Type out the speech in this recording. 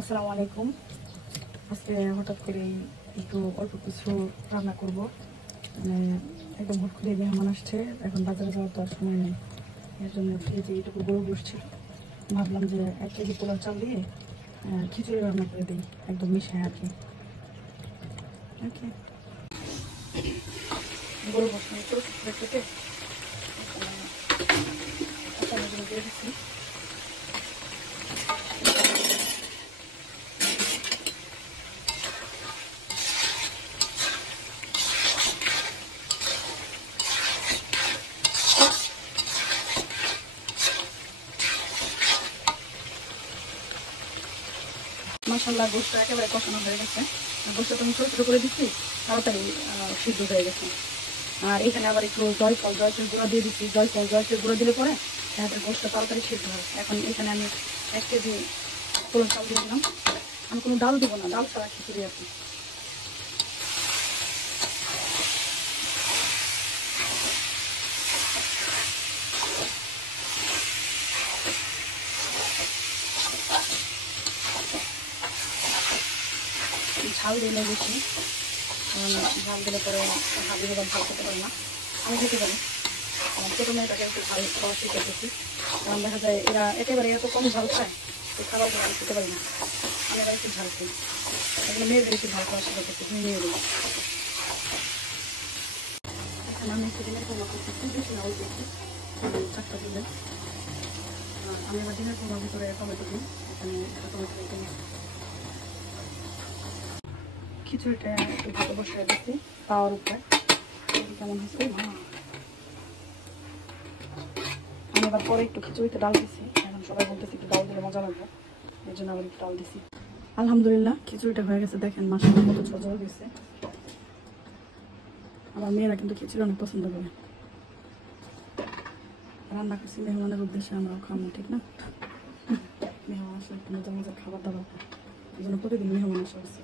আসসালামু আলাইকুম। আজকে হঠাৎ করে একটু অল্প কিছু রান্না করব। একদম হুট করে মেহমান আসছে, এখন বাজারে যাওয়ার তো আর সময় নেই। এর জন্য ফ্রিজে এইটুকু গরু বসছিল, ভাবলাম যে 1 কেজি পোলাও চাল দিয়ে খিচুড়ি রান্না করে দিই, একদম মিশায় আর কি। ওকে, গরু বসে ছোটো ছোটো কেটে দিয়ে দিচ্ছি। মাশাআল্লাহ, গোশত একেবারে কষানো হয়ে গেছে। গোশতটা আমি ছোটো ছোটো করে দিচ্ছি, তাড়াতাড়ি সিদ্ধ হয়ে গেছে। আর এখানে আবার একটু জয়ফল গুঁড়া দিয়ে দিচ্ছি। জয়ফল গুঁড়া দিলে পরে গোশতটা তাড়াতাড়ি সিদ্ধ হয়। এখন এখানে আমি 1 কেজি পোলাও চাল দিয়ে দিলাম। আমি কোনো ডাল দেবো না, ডাল ছাড়া খিচুড়ি আর কি। ঝাল দিলে বেশি, ঝাল দিলে পরে হাবিয়ে বা ঝাল খেতে পারে না। আমি খেতে পারি, আমার ছোটো মেয়েটাকে একটু ঝাল খাওয়া শিখেছি। কারণ দেখা যায় এরা একেবারে এত কম ঝাল খায়, তো খাবারগুলো আমি খেতে পারি না। আমি এবার একটু ঝাল খাই, এগুলো মেয়েদের একটু ঝাল খাওয়া শিখেছি, মেয়েদের। এখানে আমি একটু ডিমের পোমা করতেছি, বেশি না অল্প একটু, 4টা দিলে। আমি এবার ডিমের পোমার ভিতরে টমেটো দিই। এখানে টমেটো দিই। খিচুড়িটা একটু ভালো বসায় দিচ্ছি তাওয়ার উপরে, কেমন হয়েছে। আমি এবার পরে একটু খিচুড়িতে ডাল দিচ্ছি, এখন সবাই বলতেছি একটু ডাল দিলে মজা লাগবে, এর জন্য আবার একটু ডাল দিচ্ছি। আলহামদুলিল্লাহ, খিচুড়িটা হয়ে গেছে, দেখেন মাশাআল্লাহ কত ঝরঝরে দিচ্ছে। আমার মেয়েরা কিন্তু খিচুড়ি অনেক পছন্দ করে। রান্না করছি মেহমানের উদ্দেশ্যে, আমরাও খাবো, ঠিক না? মেহমান আসলে একটু মজা মজার খাবার দাবার, এই জন্য প্রতিদিন মেহমান আসা হচ্ছে।